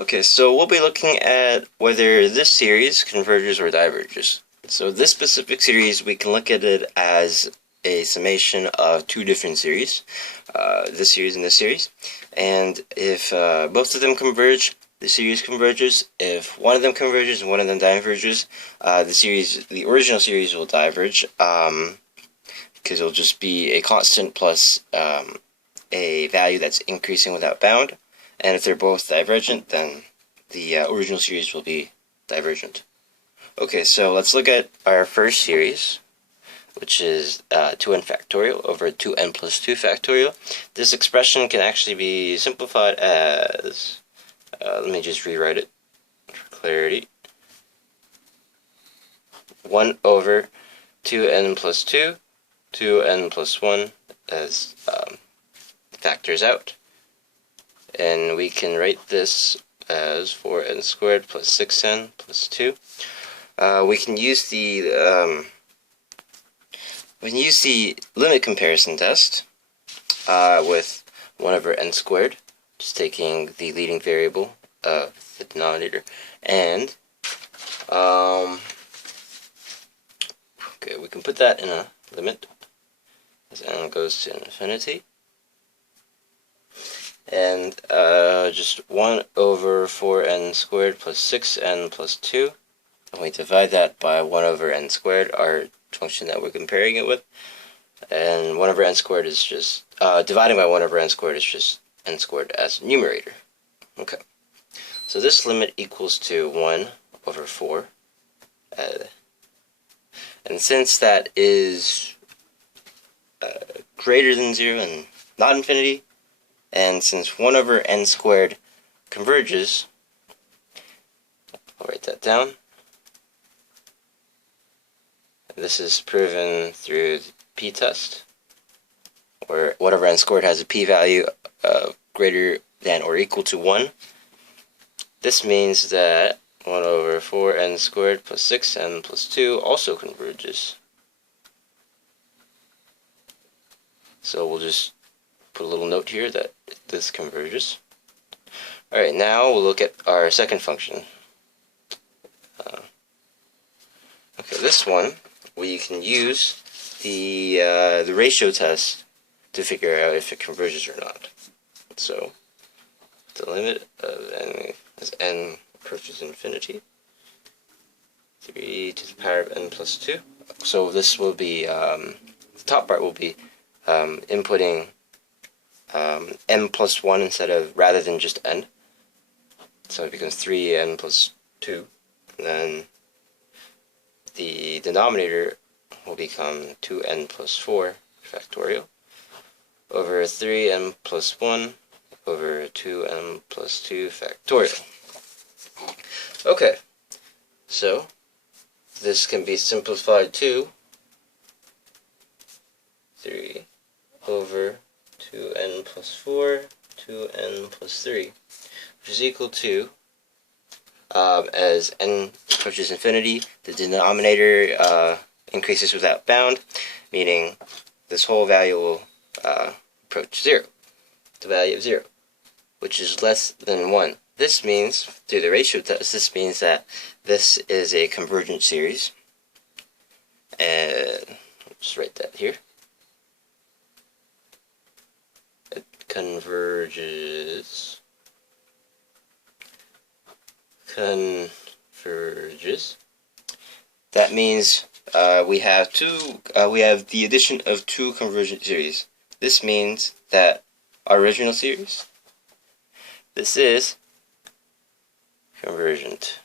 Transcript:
Okay, so we'll be looking at whether this series converges or diverges. So this specific series, we can look at it as a summation of two different series, this series and this series. And if both of them converge, the series converges. If one of them converges and one of them diverges, the original series will diverge, because it'll just be a constant plus a value that's increasing without bound. And if they're both divergent, then the original series will be divergent. Okay, so let's look at our first series, which is 2n factorial over 2n plus 2 factorial. This expression can actually be simplified as, let me just rewrite it for clarity, 1 over 2n plus 2, 2n plus 1 as factors out. And we can write this as 4n squared plus 6n plus 2. We can use the limit comparison test with 1 over n squared, just taking the leading variable of the denominator, and okay, we can put that in a limit as n goes to infinity. And just 1 over 4n squared plus 6n plus 2. And we divide that by 1 over n squared, our function that we're comparing it with. And 1 over n squared is just, dividing by 1 over n squared is just n squared as numerator. Okay. So this limit equals to 1 over 4. And since that is greater than 0 and not infinity, and since 1 over n squared converges, I'll write that down. This is proven through the p-test, where 1 over n squared has a p-value greater than or equal to 1. This means that 1 over 4n squared plus 6n plus 2 also converges. So we'll just put a little note here that this converges. Alright, now we'll look at our second function. Okay, this one, we can use the ratio test to figure out if it converges or not. So, the limit of n as n approaches infinity, 3 to the power of n plus 2. So this will be, the top part will be inputting n plus 1 rather than just n. So it becomes 3n plus 2. And then the denominator will become 2n plus 4 factorial over 3n plus 1 over 2n plus 2 factorial. Okay, so this can be simplified to 3 over 2n plus 4, 2n plus 3, which is equal to, as n approaches infinity, the denominator increases without bound, meaning this whole value will approach 0, the value of 0, which is less than 1. This means, through the ratio test, this means that this is a convergent series. And I'll just write that here. It converges. That means we have the addition of two convergent series. This means that our original series, this is convergent.